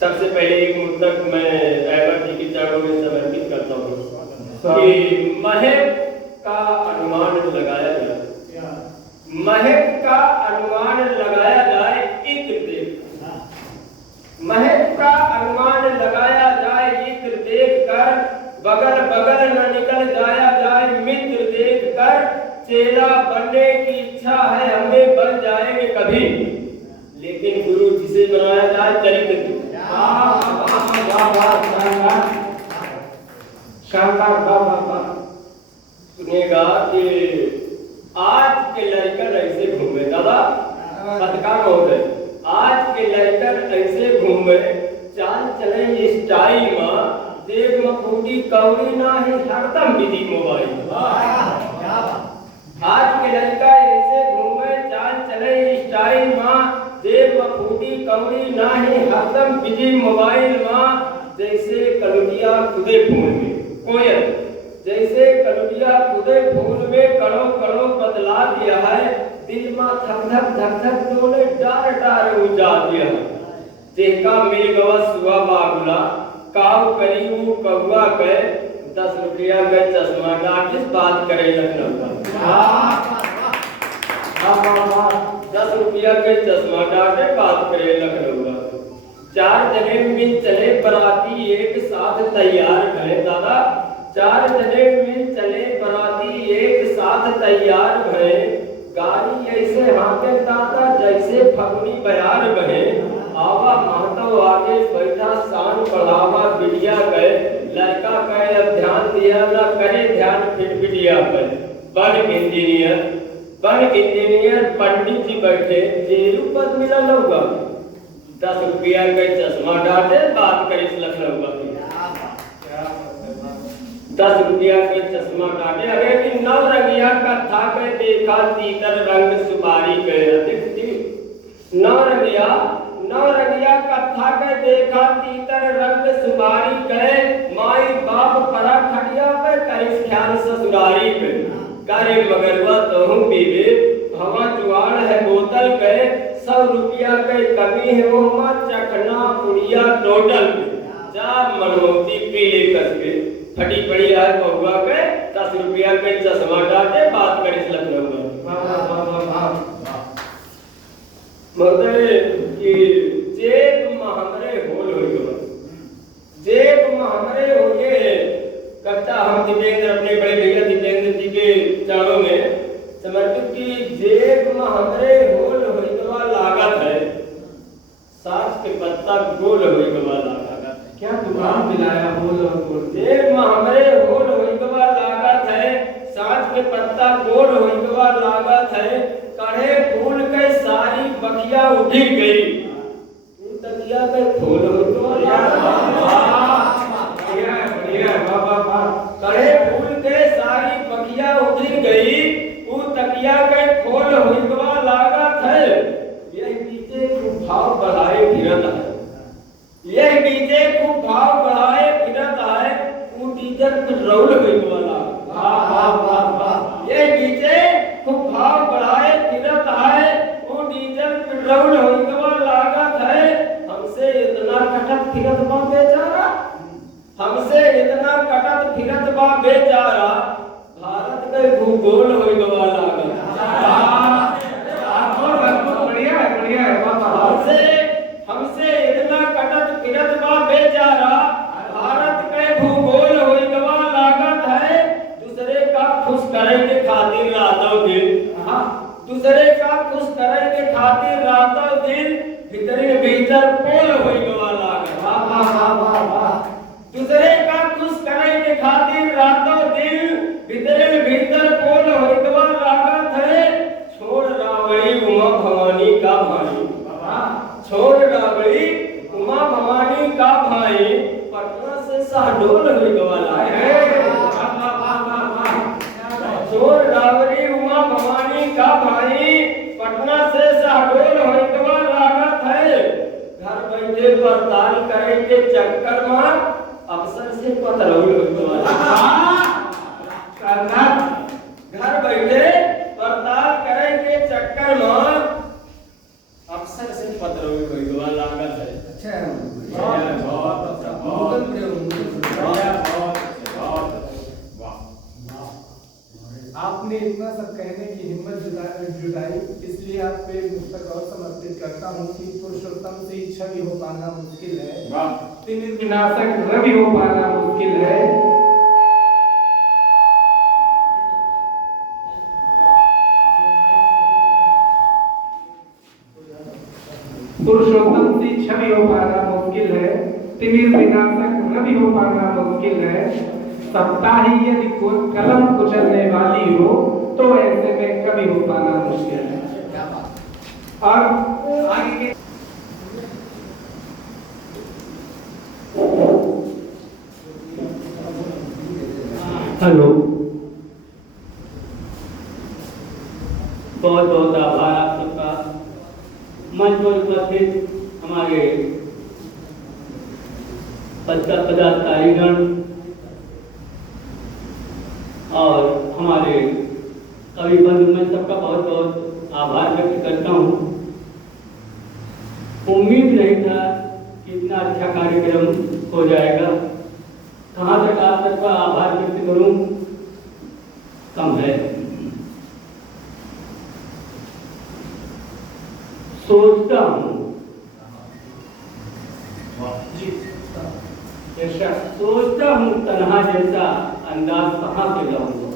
सबसे पहले एक मुद्दक मैं अहमद जी के चरणों में समर्पित करता हूँ कि महक का अनुमान लगाया जाए, महक का अनुमान लगाया जाए इत्र देख, महक का अनुमान लगाया जाए इत्र देख कर, बगल बगल न निकल जाया जाए मित्र देख कर, चेला बनने की इच्छा है हमें बन जाएंगे कभी, लेकिन गुरु जिसे बनाया जाए चरित्र सुनेगा कि आज के लड़कन ऐसे घूमे दादा पत्रकार महोदय, आज के लड़कन ऐसे घूमे चाल चले स्टाइल में देख मखूटी कौड़ी ना है हरदम बिजी मोबाइल, आज के लड़का ऐसे घूमे चाल चले स्टाइल में देख मखूटी कौड़ी ना है हरदम बिजी मोबाइल में, जैसे कलुटिया खुदे फूल में कोयल, जैसे कलुटिया खुदे फूल में कड़ो कड़ो बदला दिया है, दिल में धक धक धक धक डोले डार डार उजा दिया है, देखा मिल गवा सुआ बागुला काव करी वो कौआ के 10 रुपया के चश्मा का किस बात करे लखनऊ का 10 रुपया के चश्मा का के बात करे लखनऊ का, 4 जने मिल चले बराती एक साथ तैयार भले दादा, 4 जने मिल चले बराती एक साथ तैयार भले, गाड़ी ऐसे हाथे दादा जैसे फगुनी बयार बहे, आवा महतो आगे बैठा शान बढ़ावा बिटिया गए, लड़का कहे अब ध्यान दिया ना करे ध्यान फिटफिटिया पे, बन इंजीनियर पंडित जी बैठे जेरू पद मिला होगा, 10 रुपया के चश्मा डाटे बात करे लखनऊ की, 10 रुपया के चश्मा डाटे अरे कि नौ रंगिया का था के देखा तीतर रंग सुपारी के, नौ रंगिया कथा के देखा तीतर रंग सुपारी के, माई बाप परा खड़िया पे करिस ख्याल ससुरारी पे, करे मगरवा तोहू पीवे हवा जुआड़ है बोतल के, 100 रुपया के कमी है वो मत चखना पुड़िया टोटल पे, जा मनमोती पीले कस के फटी पड़ी है पौवा के, 10 रुपया के चश्मा डाटे बात करिस लखनऊ में महोदय कि जेब में हमरे होल हो गए, जेब में हमरे हो गए, कविता हम दीपेंद्र अपने बड़े भैया दीपेंद्र जी के चरणों में समर्पित की, जेब में हमरे होल हो गवा लागत है, सास के पत्ता गोल हो गवा लागत है, क्या दुकान दिलाया होल और गोल, जेब में हमरे होल हो गवा लागत है, सास के पत्ता गोल हो गवा लागत है, कड़े फूल के सारी बखिया उठी गई, तकिया पे फूल हो तो कड़े फूल के सारी बखिया उठी गई, वो तकिया के फूल हुआ लागत है, यह बीचे खूब भाव बढ़ाए फिरत है, यह बीचे खूब भाव बढ़ाए फिरत है, वो डीजल पेट्रोल हुआ लागत, यह बीचे खूब भाव बढ़ाए फिरत है, वो डीजल पेट्रोल हुआ लागत है, हमसे इतना कटत फिरत बा बेचारा, हमसे इतना कटत फिरत बा बेचारा, भारत के भूगोल हो गवा लागत, बढ़िया है हमसे इतना कटत फिरत बा बेचारा, भारत के भूगोल हो गवा लागत है, दूसरे का खुश करे के खातिर रातों दिन, दूसरे का खुश करे के खातिर रातों दिन, भीतर भीतर पोल हो गवा लागत, दूसरे का खुश करे के खातिर रातों दिन, भीतर भीतर पोल हो गवा लागत है, छोड़ रावड़ी उमा भवानी का भाई, छोड़ रावड़ी उमा भवानी का भाई, पटना से शहडोल हो गवा लागत, छोड़ रावड़ी उमा भवानी का भाई, पटना से शहडोल हो गवा लागत है, घर बैठे पड़ताल करे के चक्कर में अफसर से पतरौल हो गवा, घर बैठे पड़ताल करे के चक्कर में अफसर से पतरौल हो गवा लागत है, अच्छा है, बहुत अच्छा, बहुत आपने इतना सब कहने की हिम्मत जुटाई, इसलिए आप पे पुस्तक और समर्पित करता हूँ कि पुरुषोत्तम से इच्छा भी हो पाना मुश्किल है, तिमिर विनाशक रवि हो पाना मुश्किल है। पुरुषोत्तम से छवि हो पाना मुश्किल है, तिमिर विनाशक रवि हो पाना मुश्किल है। सप्ताही यदि कलम कुचलने वाली हो तो ऐसे में कभी हो पाना मुश्किल है। और आगे के हेलो, बहुत बहुत आभार आप सबका। मंच पर उपस्थित हमारे पदाधिकारीगण और हमारे कवि बंधु, मैं सबका बहुत बहुत आभार व्यक्त करता हूँ। उम्मीद नहीं था कि इतना अच्छा कार्यक्रम हो जाएगा। कहाँ तक आप सबका आभार व्यक्त करूँ, कम है। सोचता हूँ सोचता हूँ तन्हा जैसा अंदाज कहाँ से लाऊंगा।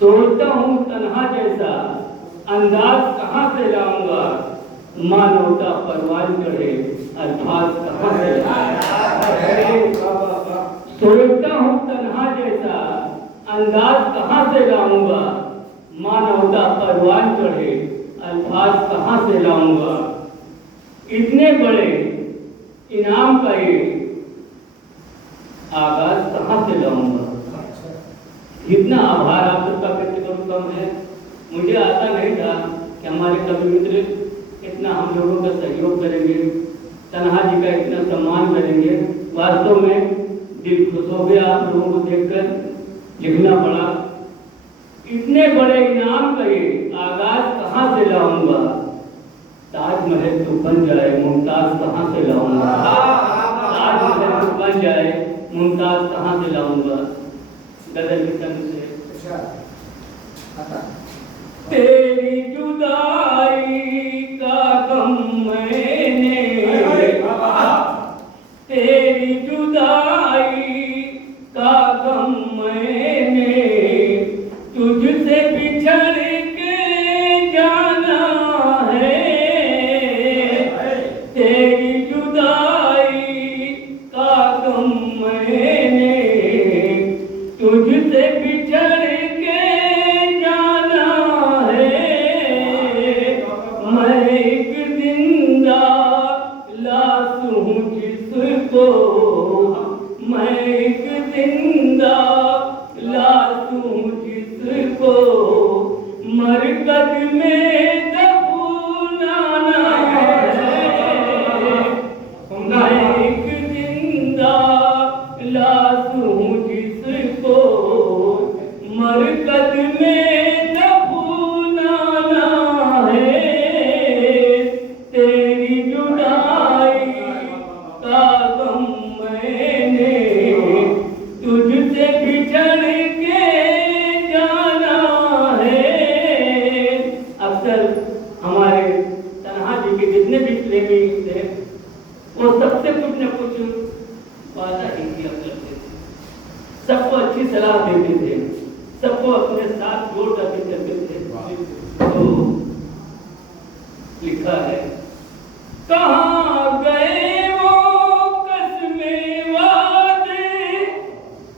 सोचता हूँ तन्हा जैसा अंदाज कहाँ से लाऊंगा, मानवता परवान करे अल्फाज कहाँ से लाऊंगा। सोचता हूँ तन्हा जैसा अंदाज कहाँ से लाऊंगा, मानवता परवान करे अल्फाज कहाँ से लाऊंगा। इतने बड़े इनाम का ये आगाज कहाँ से लाऊंगा। इतना आभार आप सबका व्यक्त करूँ कम है। मुझे आशा नहीं था कि हमारे कवि मित्र इतना हम लोगों का सहयोग करेंगे, तन्हा जी का इतना सम्मान करेंगे। वास्तव में दिल खुश हो गया आप लोगों को देखकर, लिखना पड़ा। इतने बड़े इनाम का ये आगाज कहाँ से लाऊंगा, ताजमहल तो बन जाए मुमताज कहाँ से लाऊंगा। ताजमहल तो बन जाए मुमताज कहाँ से लाऊंगा। गजल की तंज से तेरी जुदाई का गम मैंने, तेरी जुदाई का गम मैंने, तुझसे बिछड़ के जाना है। तेरी जुदाई का गम मैंने, तुझसे बिछड़ के जाना है। मैं एक जिंदा लाश हूँ जिसको, मैं एक जिंदा लाश हूँ जिसको मरकज में दफनाना है। मैं एक जिंदा लाश हूँ जिसको मरकज में दफनाना है। तेरी जुदाई का गम मैंने, तुझसे बिछड़ के जाना है। अक्सर हमारे तन्हा जी के जितने भी प्रेमी थे वो सबसे कुछ न कुछ वादा ही किया करते थे, सबको अच्छी सलाह देते थे, सबको अपने साथ जोड़ रखते थे। तो लिखा है, कहाँ गए वो कसमें वादे,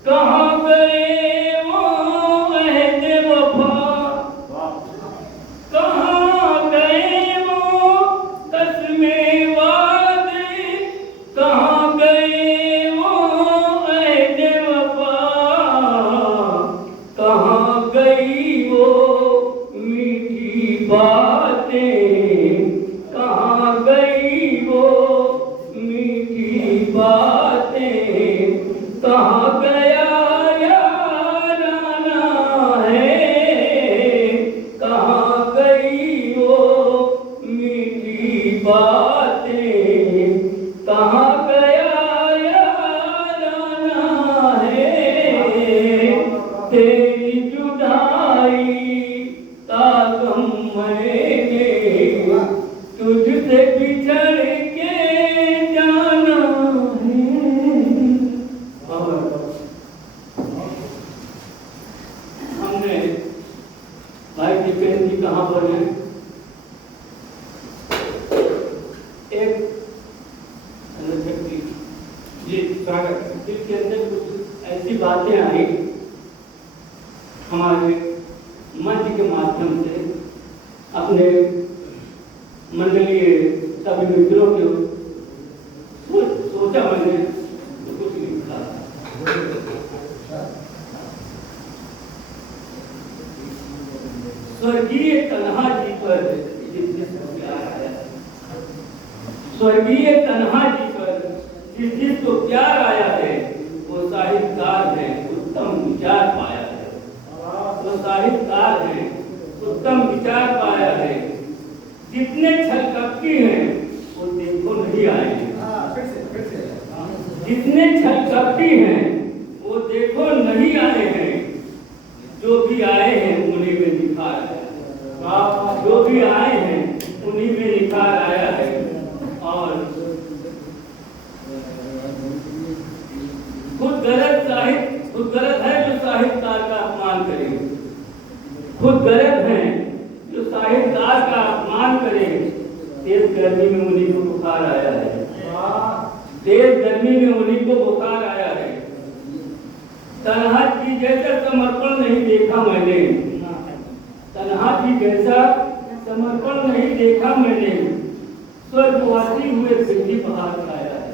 कहाँ गए वो अहद वफा, कहाँ गए वो कसमें वादे, कहाँ गए वो अहद वफा, कहाँ गई वो मीठी बातें, कहाँ गई वो मीठी बातें, कहाँ गया याराना है, कहाँ गई वो मीठी बातें। हमारे मंच के माध्यम से अपने मंडलीय सभी मित्रों के सोचा मैंने तो कुछ लिखा। स्वर्गीय तन्हा जी पर जिस प्यार आया, स्वर्गीय तन्हा जी पर जिसको प्यार आया है वो साहित्यकार है, उत्तम विचार पाया है। वो साहित्यकार है, उत्तम विचार पाया है। जितने छल कपटी हैं वो देखो नहीं आए हैं। जितने छल कपटी हैं वो देखो नहीं आए हैं। जो भी आए हैं उन्हीं में निखार है। जो भी आए हैं उन्हीं में निखार आया है। और खुद गलत है जो साहित्यकार का अपमान करे। खुद गलत है जो साहित्यकार का अपमान करे। तेज गर्मी में उन्हीं को बुखार आया है। तेज गर्मी में उन्हीं को बुखार आया है। तन्हा जी जैसा समर्पण नहीं देखा मैंने। तन्हा जी जैसा समर्पण नहीं देखा मैंने। स्वर्गवासी हुए फिर भी बहार छाया है।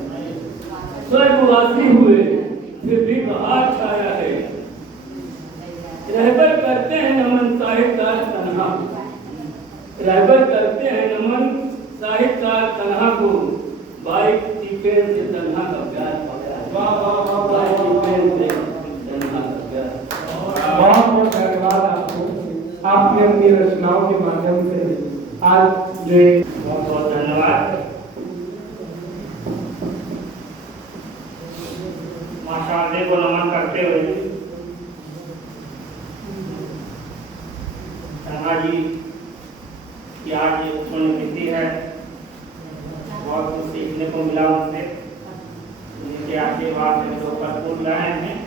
स्वर्गवासी हुए फिर भी बहार छाया है। रहबर करते हैं नमन साहित्यकार तन्हा। रहबर करते हैं नमन साहित्यकार तन्हा को। बाइक टिपेन से तन्हा का प्यार पाया है। बाइक टिपेन से तन्हा का प्यार। बहुत बहुत धन्यवाद आपको। आपने अपनी रचनाओं के माध्यम से आज जो बहुत बहुत धन्यवाद। माशाल्लाह को नमन करते हुए तन्हा जी की आज पुण्यतिथि है। बहुत कुछ सीखने को मिला उनसे। उनके आशीर्वाद से जो भरपूर रहे हैं,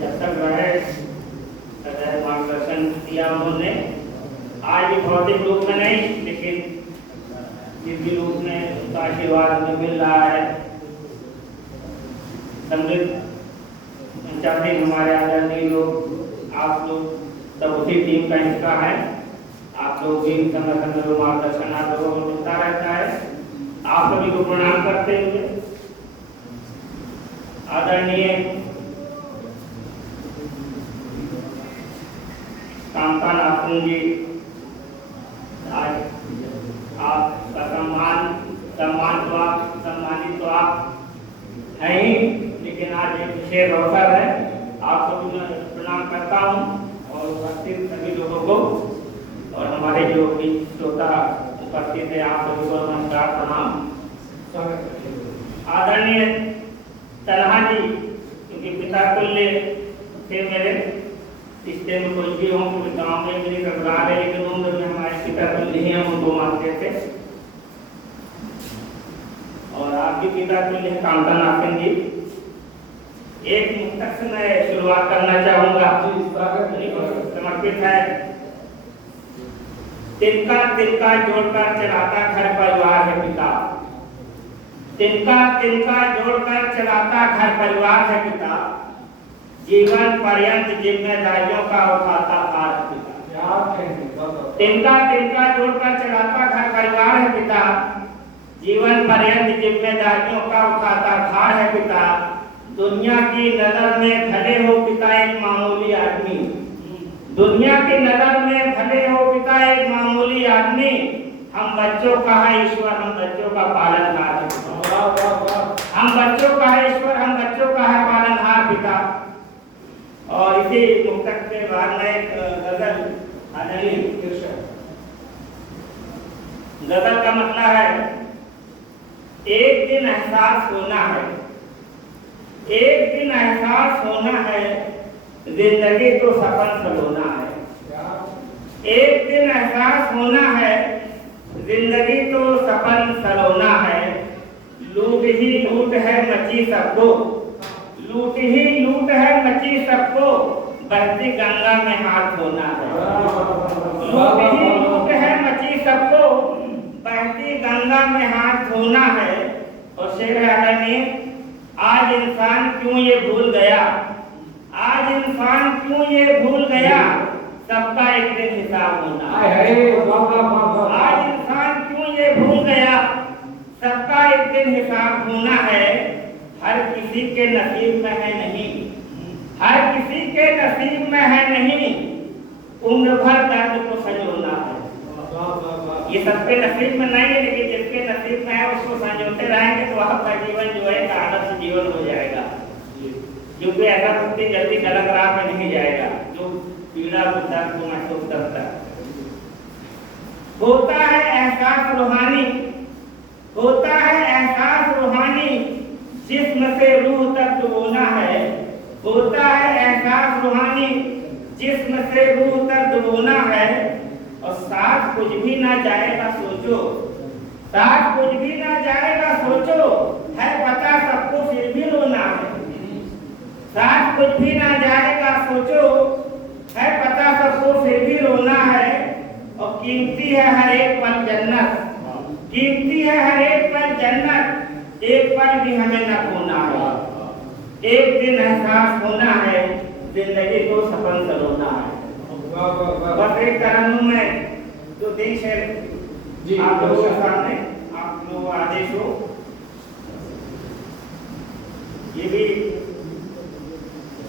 जब तक रहे सदैव मार्गदर्शन किया उन्होंने। आज भी भौतिक रूप में नहीं, लेकिन जिस भी रूप में उनका आशीर्वाद हमें मिल रहा है। समृद्ध संचालित हमारे आदरणीय लोग, आप लोग सब उसी टीम का हिस्सा है। आप लोग भी संगठन में मार्गदर्शन आप लोगों को मिलता रहता है। आप सभी को प्रणाम करते हुए आदरणीय कामता नाथन जी, आज आपका सम्मानित तो आप हैं ही, लेकिन आज एक विशेष अवसर है। आप सभी मैं प्रणाम करता हूँ और उपस्थित सभी लोगों को और हमारे जो भी श्रोता उपस्थित है आप सभी को नमस्कार प्रणाम। आदरणीय तन्हा जी क्योंकि पिता तुल्य थे मेरे। रिश्ते में कोई भी हों, कोई गाँव में मेरी ससुराल है, लेकिन उम्र में हमारे पिता तुल्य ही हम उनको मानते थे। और आपके पिता तुल्य कामता नाथन जी। एक मुक्तक से मैं शुरुआत करना चाहूँगा, समर्पित है। तिनका तिनका जोड़कर चलाता घर परिवार है पिता। तिनका तिनका जोड़कर चलाता घर परिवार है पिता। जीवन पर्यंत जिम्मेदारियों का उठाता भार है पिता। तिनका तिनका जोड़कर चलाता घर परिवार है पिता। जीवन पर्यंत जिम्मेदारियों का उठाता भार है पिता। दुनिया की नजर में भले हो पिता एक मामूली आदमी। दुनिया की नजर में भले हो पिता एक मामूली आदमी। हम बच्चों का है ईश्वर, हम बच्चों का पालनहार। हम बच्चों का है ईश्वर, हम बच्चों का है पालनहार पिता। और इसी मुक्तक के बाद में एक गजल गजल का मतलब है, एक दिन एहसास होना है, एक दिन एहसास होना है, जिंदगी तो सफल सलोना है। एक दिन एहसास होना है, जिंदगी तो सफल सलोना है। लूट ही लूट है मची सबको, लूट ही लूट है मची सबको, बहती गंगा में हाथ धोना है। लूट ही लूट है मची सबको, बहती गंगा में हाथ धोना है। और शेर है, आज इंसान क्यों ये भूल गया, आज आज इंसान क्यों ये भूल गया सबका एक दिन हिसाब होना है। आज इंसान क्यों ये भूल गया सबका एक दिन हिसाब होना है। हर किसी के नसीब में है नहीं, हर किसी के नसीब में है नहीं, उम्र भर दर्द को संजोना है। ये सबके नसीब में नहीं है, लेकिन जिसके नसीब में है उसको संजोते रहेंगे तो आपका जीवन जो है आदर्श जीवन हो जाएगा। क्योंकि ऐसा व्यक्ति जल्दी गलत राह में नहीं जाएगा जो पीड़ा को दर्द को महसूस करता है। होता है एहसास रूहानी, होता है एहसास रूहानी, जिस्म से रूह तक डुबोना है। होता है एहसास रूहानी, जिस्म से रूह तक डुबोना है। और साथ कुछ भी ना जाएगा सोचो, साथ कुछ भी ना जाएगा सोचो, है पता सबको फिर भी रोना है। साथ कुछ भी ना जाएगा सोचो, है पता सबको फिर भी रोना है। और कीमती है हर एक पल जन्नत, कीमती है हर एक पल जन्नत, एक पल भी हमें न खोना है। एक दिन एहसास होना है, जिंदगी को सफल सलोना है। बस एक तरन्नुम में जो देश है आप लोगों के सामने आप लोग आदेश हो। ये भी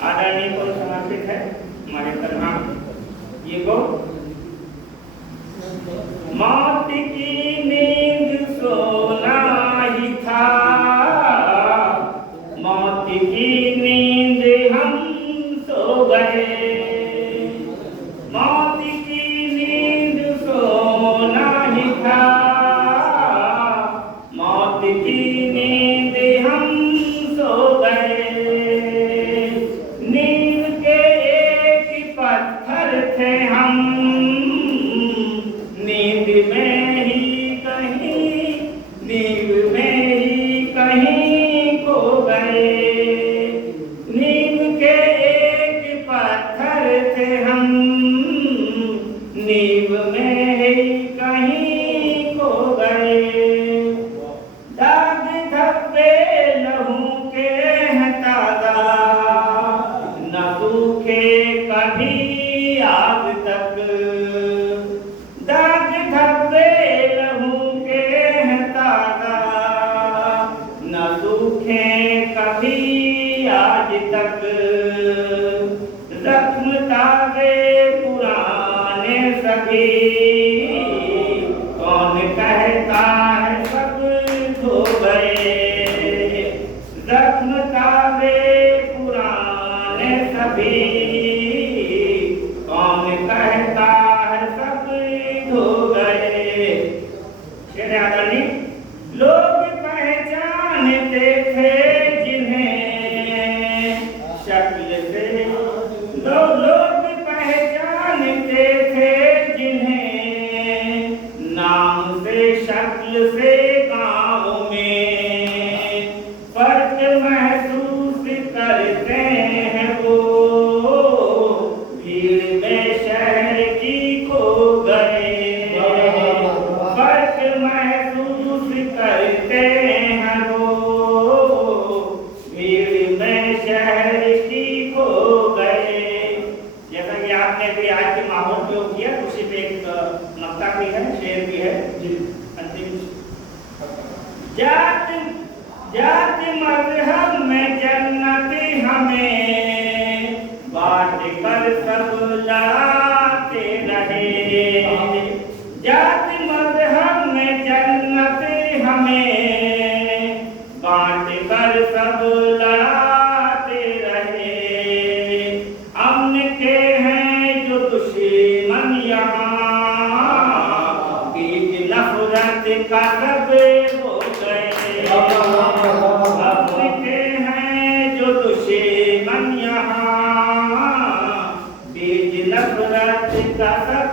आदरणीय को समर्पित है हमारे प्रधान। ये गो मौत की नींद सोना ही था, मौत की नींद हम सो गए। मौत की नींद सोना ही था, मौत की नींद हम सो गए। नींद के एक पत्थर थे हम, नींद में ही कहीं, नींद में ही कहीं खो गए। नींद के एक पत्थर थे हम, नींद में ही कहीं खो गए। दाग धब्बे लहू के हैं ताज़ा, न सूखे कभी आग तक। दाग धब्बे लहू के हैं ताज़ा, न सूखे कभी आज तक। जख्म ताज़े पुराने सभी, कौन कहता है सब धो गए। जख्म ताज़े पुराने सभी, कौन कहता है सब धो गए। शेर आदरणीय लोग पहचानते थे जिन्हें शक्ल से, लोग पहचानते थे जिन्हें नाम से शक्ल से। गाँव में फर्क महसूस करते हैं वो, भीड़ में शहर की खो गए। फर्क महसूस करते हैं वो, भीड़ में शहर की खो गए। जैसा कि आपने भी आज के माहौल पे किया, उसी पे एक मक्ता भी है, शेर भी है। अंतिम जात जात मजहब में जन्नत हमें बांट कर सब लड़ाते रहे। जात मजहब में जन्नत हमें बांट कर सब लड़ाते रहे। अमन के हैं जो दुश्मन यहाँ, बीच नफरत का सब बो गए। अमन के हैं जो दुश्मन यहाँ, बीच नफरत का सब